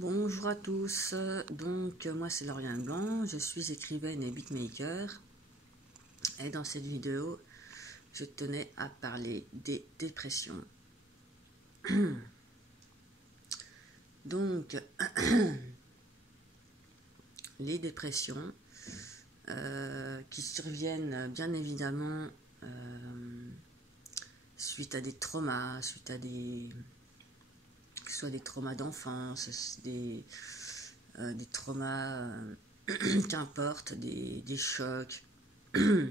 Bonjour à tous, donc moi c'est Lauriane Blanc, je suis écrivaine et beatmaker et dans cette vidéo je tenais à parler des dépressions. Donc les dépressions qui surviennent bien évidemment suite à des traumas, suite à que ce soit des traumas d'enfance, des traumas, qu'importe, des chocs, des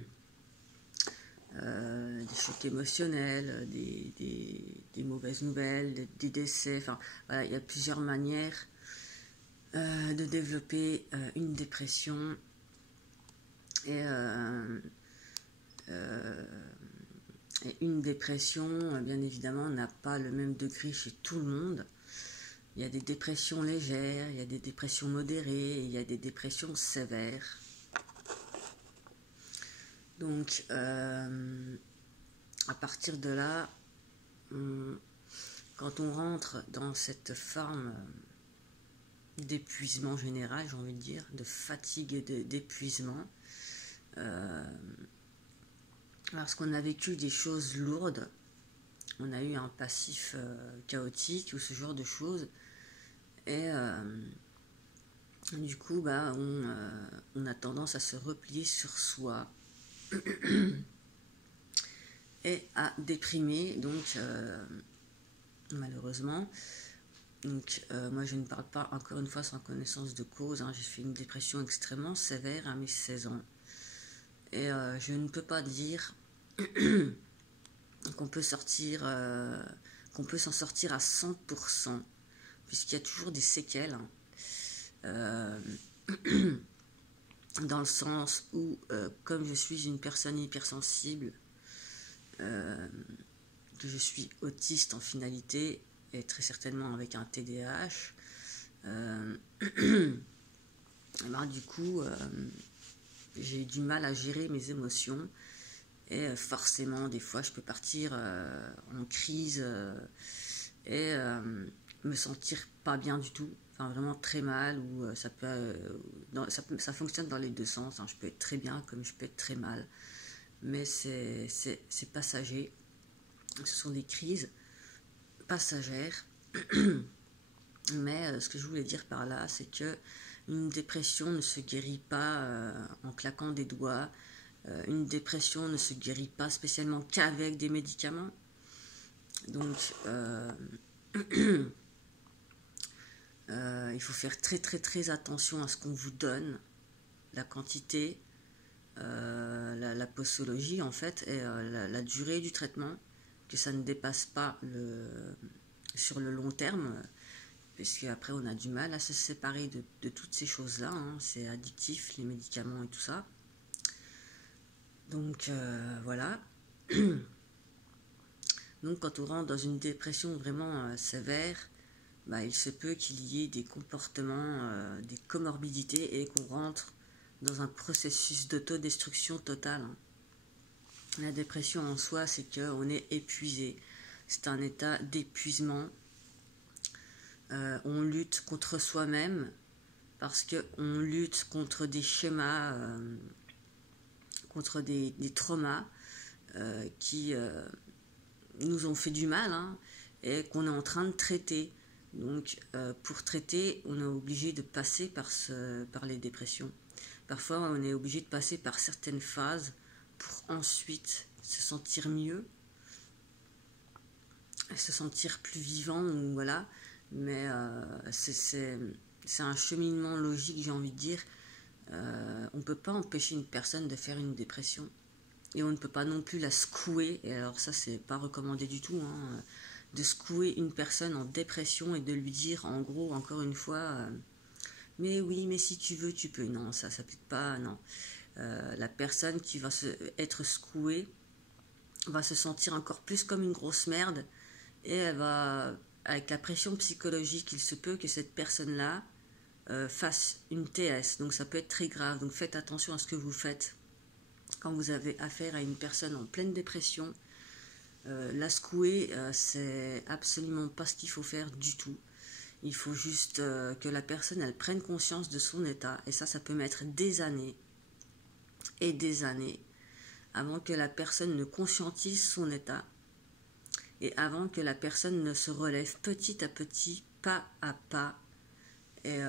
chocs émotionnels, des mauvaises nouvelles, des décès. Enfin, voilà, il y a plusieurs manières de développer une dépression. Et une dépression, bien évidemment, n'a pas le même degré chez tout le monde. Il y a des dépressions légères, il y a des dépressions modérées, et il y a des dépressions sévères. Donc, à partir de là, quand on rentre dans cette forme d'épuisement général, j'ai envie de dire, de fatigue et d'épuisement, parce qu'on a vécu des choses lourdes, on a eu un passif chaotique ou ce genre de choses, et du coup, on a tendance à se replier sur soi et à déprimer, donc malheureusement. Donc moi je ne parle pas encore une fois sans connaissance de cause, hein. J'ai fait une dépression extrêmement sévère à mes 16 ans. Et je ne peux pas dire qu'on peut sortir, qu'on peut s'en sortir à 100%, puisqu'il y a toujours des séquelles. Dans le sens où, comme je suis une personne hypersensible, que je suis autiste en finalité, et très certainement avec un TDAH, du coup, j'ai du mal à gérer mes émotions, et forcément, des fois, je peux partir en crise et me sentir pas bien du tout, enfin vraiment très mal, ou ça ça fonctionne dans les deux sens, hein. Je peux être très bien comme je peux être très mal, mais c'est passager, ce sont des crises passagères. Mais ce que je voulais dire par là, c'est que une dépression ne se guérit pas en claquant des doigts. Une dépression ne se guérit pas spécialement qu'avec des médicaments. Donc, il faut faire très attention à ce qu'on vous donne, la quantité, la posologie en fait, et la durée du traitement, que ça ne dépasse pas sur le long terme, puisque après on a du mal à se séparer de toutes ces choses-là, hein. C'est addictif, les médicaments et tout ça. Donc voilà. Donc quand on rentre dans une dépression vraiment sévère, il se peut qu'il y ait des comportements, des comorbidités, et qu'on rentre dans un processus d'autodestruction totale, hein. La dépression en soi, c'est qu'on est épuisé. C'est un état d'épuisement. On lutte contre soi-même parce qu'on lutte contre des schémas, contre des traumas qui nous ont fait du mal, hein, et qu'on est en train de traiter. Donc pour traiter, on est obligé de passer par les dépressions. Parfois, on est obligé de passer par certaines phases pour ensuite se sentir mieux, se sentir plus vivant, ou voilà. Mais c'est un cheminement logique, j'ai envie de dire. On ne peut pas empêcher une personne de faire une dépression. Et on ne peut pas non plus la secouer. Et alors ça, c'est pas recommandé du tout, hein, de secouer une personne en dépression et de lui dire, en gros, encore une fois, mais oui, mais si tu veux, tu peux. Non, ça s'applique pas, non. La personne qui va être secouée va se sentir encore plus comme une grosse merde, et elle va, avec la pression psychologique, il se peut que cette personne-là fasse une TS. Donc ça peut être très grave. Donc faites attention à ce que vous faites quand vous avez affaire à une personne en pleine dépression. La secouer, c'est absolument pas ce qu'il faut faire du tout. Il faut juste que la personne, elle prenne conscience de son état. Et ça peut mettre des années et des années avant que la personne ne conscientise son état et avant que la personne ne se relève petit à petit, pas à pas. Et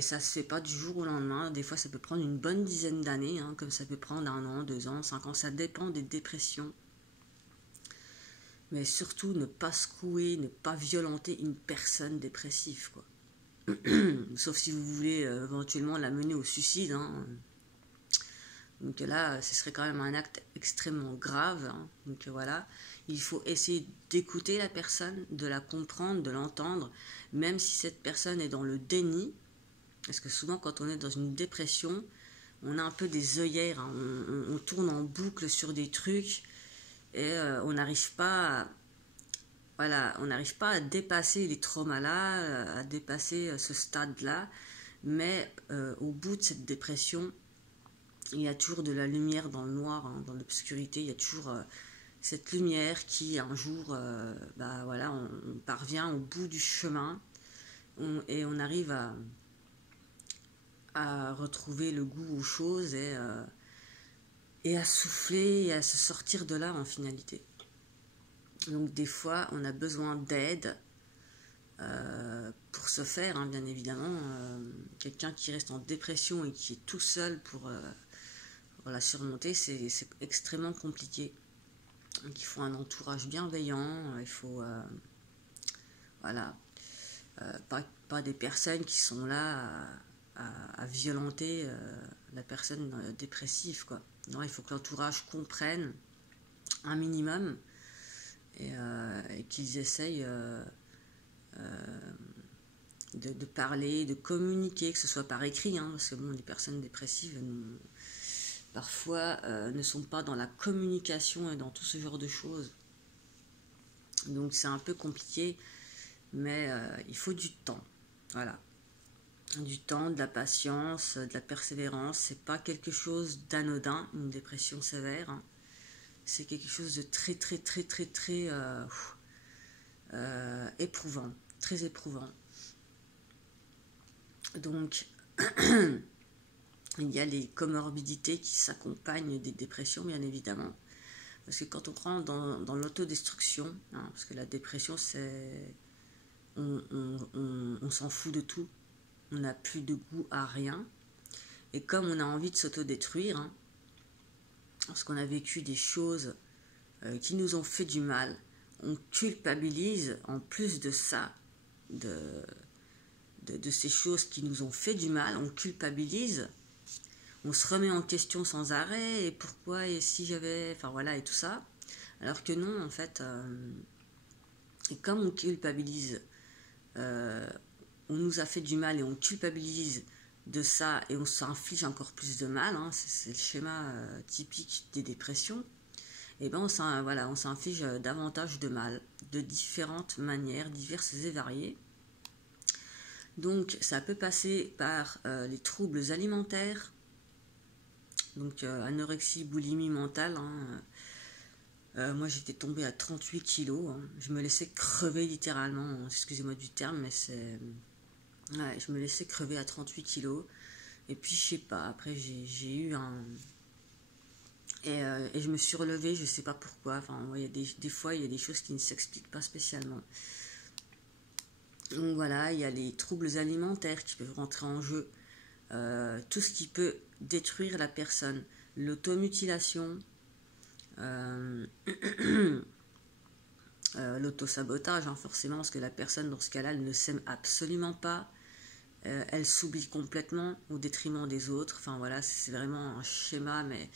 ça se fait pas du jour au lendemain. Des fois, ça peut prendre une bonne dizaine d'années, hein, comme ça peut prendre 1 an, 2 ans, 5 ans. Ça dépend des dépressions. Mais surtout, ne pas secouer, ne pas violenter une personne dépressive, quoi. Sauf si vous voulez éventuellement la mener au suicide, hein. Donc là, ce serait quand même un acte extrêmement grave, hein. Donc voilà, il faut essayer d'écouter la personne, de la comprendre, de l'entendre, même si cette personne est dans le déni. Parce que souvent, quand on est dans une dépression, on a un peu des œillères, hein. On tourne en boucle sur des trucs et on n'arrive pas voilà, on n'arrive pas à dépasser les traumas-là, à dépasser ce stade-là, mais au bout de cette dépression, il y a toujours de la lumière dans le noir, hein, dans l'obscurité, il y a toujours cette lumière qui, un jour, voilà, on parvient au bout du chemin et on arrive à retrouver le goût aux choses et à souffler et à se sortir de là en finalité. Donc des fois, on a besoin d'aide pour ce faire, hein, bien évidemment. Quelqu'un qui reste en dépression et qui est tout seul pour la surmonter, c'est extrêmement compliqué. Donc il faut un entourage bienveillant, il faut voilà, pas des personnes qui sont là à violenter la personne dépressive, quoi. Non, il faut que l'entourage comprenne un minimum et qu'ils essayent de parler, de communiquer, que ce soit par écrit, hein, parce que bon, les personnes dépressives parfois ne sont pas dans la communication et dans tout ce genre de choses. Donc c'est un peu compliqué, mais il faut du temps. Voilà. Du temps, de la patience, de la persévérance. C'est pas quelque chose d'anodin, une dépression sévère, hein. C'est quelque chose de très éprouvant, très éprouvant. Donc il y a les comorbidités qui s'accompagnent des dépressions, bien évidemment. Parce que quand on rentre dans l'autodestruction, hein, parce que la dépression, c'est... On s'en fout de tout. On n'a plus de goût à rien. Et comme on a envie de s'autodétruire, hein, parce qu'on a vécu des choses qui nous ont fait du mal, on culpabilise, en plus de ça, de ces choses qui nous ont fait du mal, on culpabilise, on se remet en question sans arrêt, et pourquoi, et si j'avais, enfin voilà, et tout ça. Alors que non, en fait, et comme on culpabilise, on nous a fait du mal et on culpabilise de ça et on s'inflige encore plus de mal, hein, c'est le schéma typique des dépressions, et ben on s'inflige davantage de mal, de différentes manières, diverses et variées. Donc ça peut passer par les troubles alimentaires, donc anorexie, boulimie mentale, hein. Moi j'étais tombée à 38 kilos, hein. Je me laissais crever littéralement, hein. Excusez-moi du terme, mais c'est... Ouais, je me laissais crever à 38 kilos. Et puis je sais pas, après j'ai eu un... Et je me suis relevée, je sais pas pourquoi. Enfin, il y a des fois, il y a des choses qui ne s'expliquent pas spécialement. Donc voilà, il y a les troubles alimentaires qui peuvent rentrer en jeu. Tout ce qui peut détruire la personne. L'automutilation, l'autosabotage, hein, forcément, parce que la personne, dans ce cas-là, elle ne s'aime absolument pas. Elle s'oublie complètement au détriment des autres. Enfin voilà, c'est vraiment un schéma, mais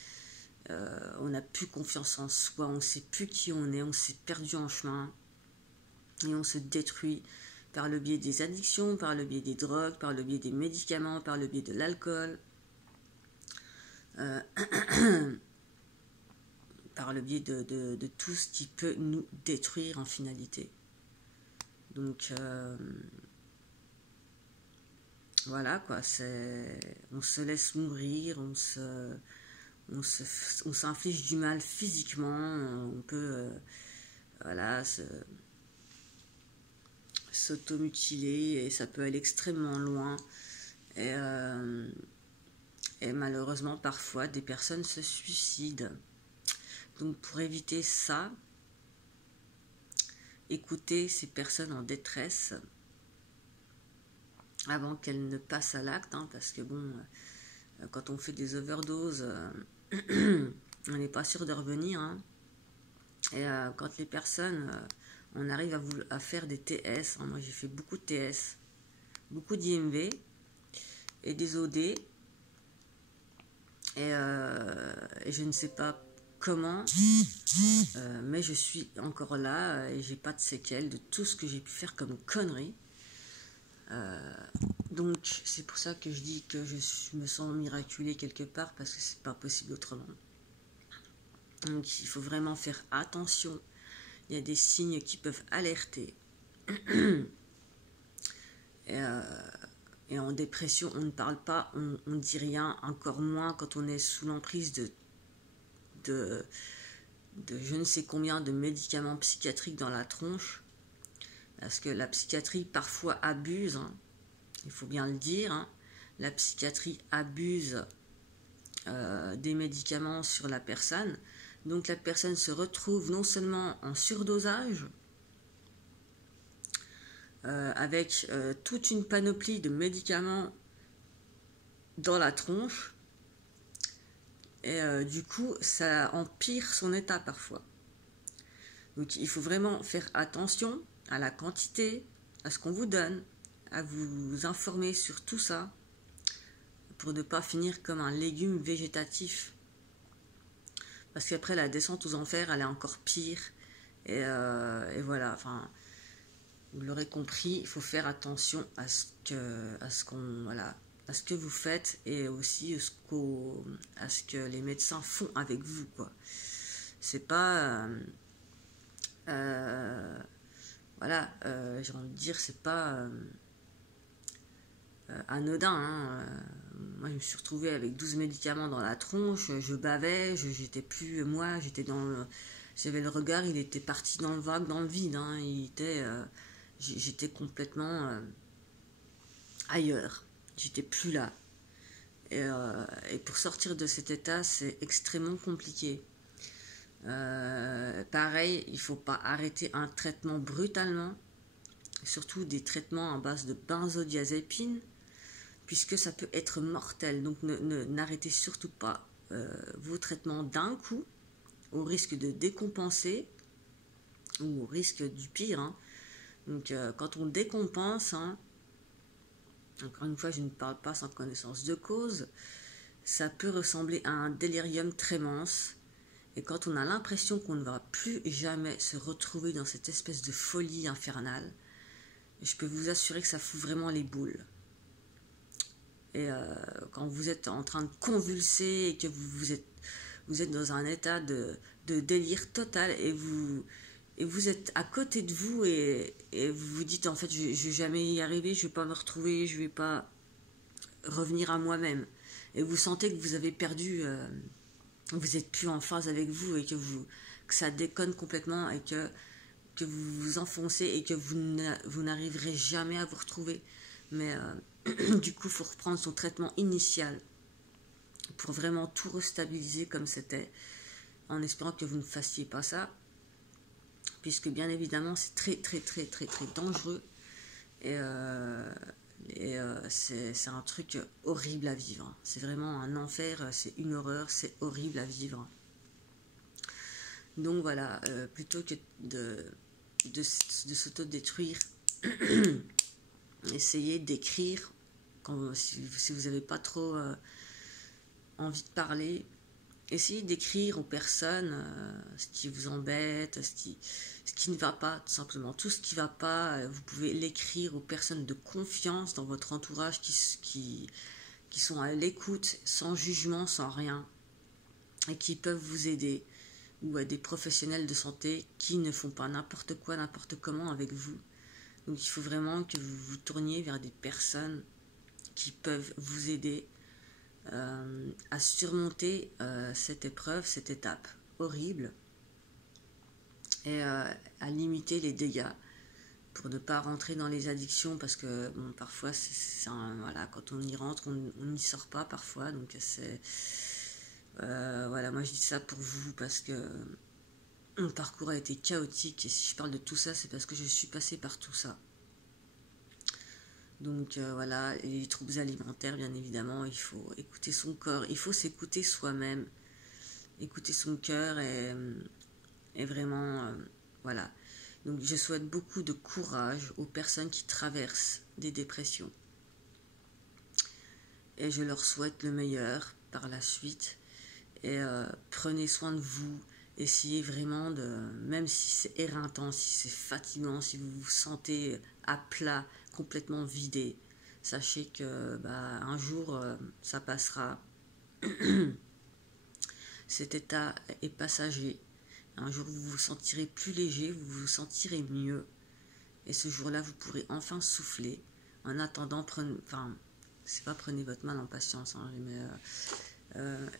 on n'a plus confiance en soi, on ne sait plus qui on est, on s'est perdu en chemin et on se détruit par le biais des addictions, par le biais des drogues, par le biais des médicaments, par le biais de l'alcool, par le biais de tout ce qui peut nous détruire en finalité. Donc voilà quoi, on se laisse mourir, on s'inflige du mal physiquement, on peut voilà, s'automutiler et ça peut aller extrêmement loin. Et malheureusement, parfois, des personnes se suicident. Donc, pour éviter ça, écoutez ces personnes en détresse avant qu'elles ne passent à l'acte, hein, parce que bon, quand on fait des overdoses, on n'est pas sûr de revenir. Hein. Et quand les personnes, on arrive à faire des TS, hein, moi j'ai fait beaucoup de TS, beaucoup d'IMV et des OD, et je ne sais pas comment, mais je suis encore là et j'ai pas de séquelles de tout ce que j'ai pu faire comme conneries. Donc c'est pour ça que je dis que je me sens miraculée quelque part, parce que c'est pas possible autrement. Donc il faut vraiment faire attention. Il y a des signes qui peuvent alerter. Et en dépression, on ne parle pas, on ne dit rien, encore moins quand on est sous l'emprise de je ne sais combien de médicaments psychiatriques dans la tronche. Parce que la psychiatrie parfois abuse, hein, il faut bien le dire, hein, la psychiatrie abuse des médicaments sur la personne. Donc la personne se retrouve non seulement en surdosage, avec toute une panoplie de médicaments dans la tronche, et du coup ça empire son état parfois. Donc il faut vraiment faire attention à la quantité, à ce qu'on vous donne, à vous informer sur tout ça, pour ne pas finir comme un légume végétatif. Parce qu'après la descente aux enfers, elle est encore pire. Et voilà, enfin, vous l'aurez compris, il faut faire attention à ce que vous faites, et aussi à ce que les médecins font avec vous, quoi. C'est pas j'ai envie de dire, c'est pas anodin, hein. Moi je me suis retrouvée avec 12 médicaments dans la tronche, je bavais, j'étais plus moi, j'avais le regard, il était parti dans le vague, dans le vide, hein. J'étais complètement ailleurs, j'étais plus là. Et pour sortir de cet état, c'est extrêmement compliqué. Pareil, il ne faut pas arrêter un traitement brutalement, surtout des traitements à base de benzodiazépine, puisque ça peut être mortel. Donc n'arrêtez surtout pas vos traitements d'un coup, au risque de décompenser, ou au risque du pire. Hein. Donc quand on décompense, hein, encore une fois je ne parle pas sans connaissance de cause, ça peut ressembler à un délirium tremens. Et quand on a l'impression qu'on ne va plus jamais se retrouver dans cette espèce de folie infernale, je peux vous assurer que ça fout vraiment les boules. Et quand vous êtes en train de convulser et que vous êtes dans un état de délire total, et vous êtes à côté de vous, et vous vous dites, en fait, je ne vais jamais y arriver, je ne vais pas me retrouver, je ne vais pas revenir à moi-même. Et vous sentez que vous avez perdu... vous n'êtes plus en phase avec vous, et que ça déconne complètement, et que vous vous enfoncez, et que vous n'arriverez jamais à vous retrouver. Mais du coup, il faut reprendre son traitement initial pour vraiment tout restabiliser comme c'était, en espérant que vous ne fassiez pas ça, puisque bien évidemment c'est très très très très très dangereux, et c'est un truc horrible à vivre. C'est vraiment un enfer, c'est une horreur, c'est horrible à vivre. Donc voilà, plutôt que de s'autodétruire, essayez d'écrire si vous n'avez pas trop envie de parler. Essayez d'écrire aux personnes ce qui vous embête, ce qui ne va pas, tout simplement. Tout ce qui ne va pas, vous pouvez l'écrire aux personnes de confiance dans votre entourage qui sont à l'écoute, sans jugement, sans rien, et qui peuvent vous aider, ou à des professionnels de santé qui ne font pas n'importe quoi, n'importe comment avec vous. Donc il faut vraiment que vous vous tourniez vers des personnes qui peuvent vous aider à surmonter cette épreuve, cette étape horrible, et à limiter les dégâts, pour ne pas rentrer dans les addictions, parce que bon, parfois, voilà, quand on y rentre, on n'y sort pas parfois, donc c'est... voilà, moi je dis ça pour vous, parce que mon parcours a été chaotique, et si je parle de tout ça, c'est parce que je suis passée par tout ça. Donc voilà, et les troubles alimentaires, bien évidemment, il faut écouter son corps, il faut s'écouter soi-même, écouter son cœur, et vraiment, voilà. Donc je souhaite beaucoup de courage aux personnes qui traversent des dépressions. Et je leur souhaite le meilleur par la suite. Et prenez soin de vous. Essayez vraiment de, même si c'est éreintant, si c'est fatigant, si vous vous sentez à plat, complètement vidé, sachez que un jour ça passera. Cet état est passager. Un jour vous vous sentirez plus léger, vous vous sentirez mieux. Et ce jour-là, vous pourrez enfin souffler. En attendant, prenez votre mal en patience, hein, mais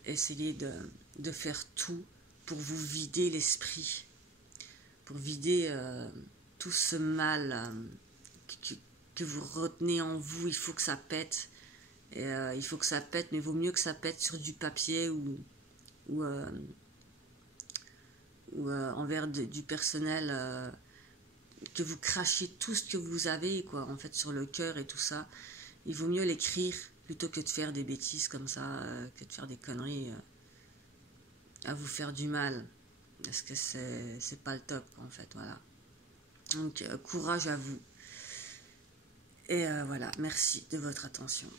essayez de faire tout pour vous vider l'esprit, pour vider tout ce mal que vous retenez en vous. Il faut que ça pète. Et, il faut que ça pète, mais il vaut mieux que ça pète sur du papier ou envers du personnel, que vous crachez tout ce que vous avez, quoi, en fait, sur le cœur et tout ça. Il vaut mieux l'écrire plutôt que de faire des bêtises comme ça, que de faire des conneries à vous faire du mal, parce que c'est pas le top, en fait, voilà. Donc courage à vous, et voilà, merci de votre attention.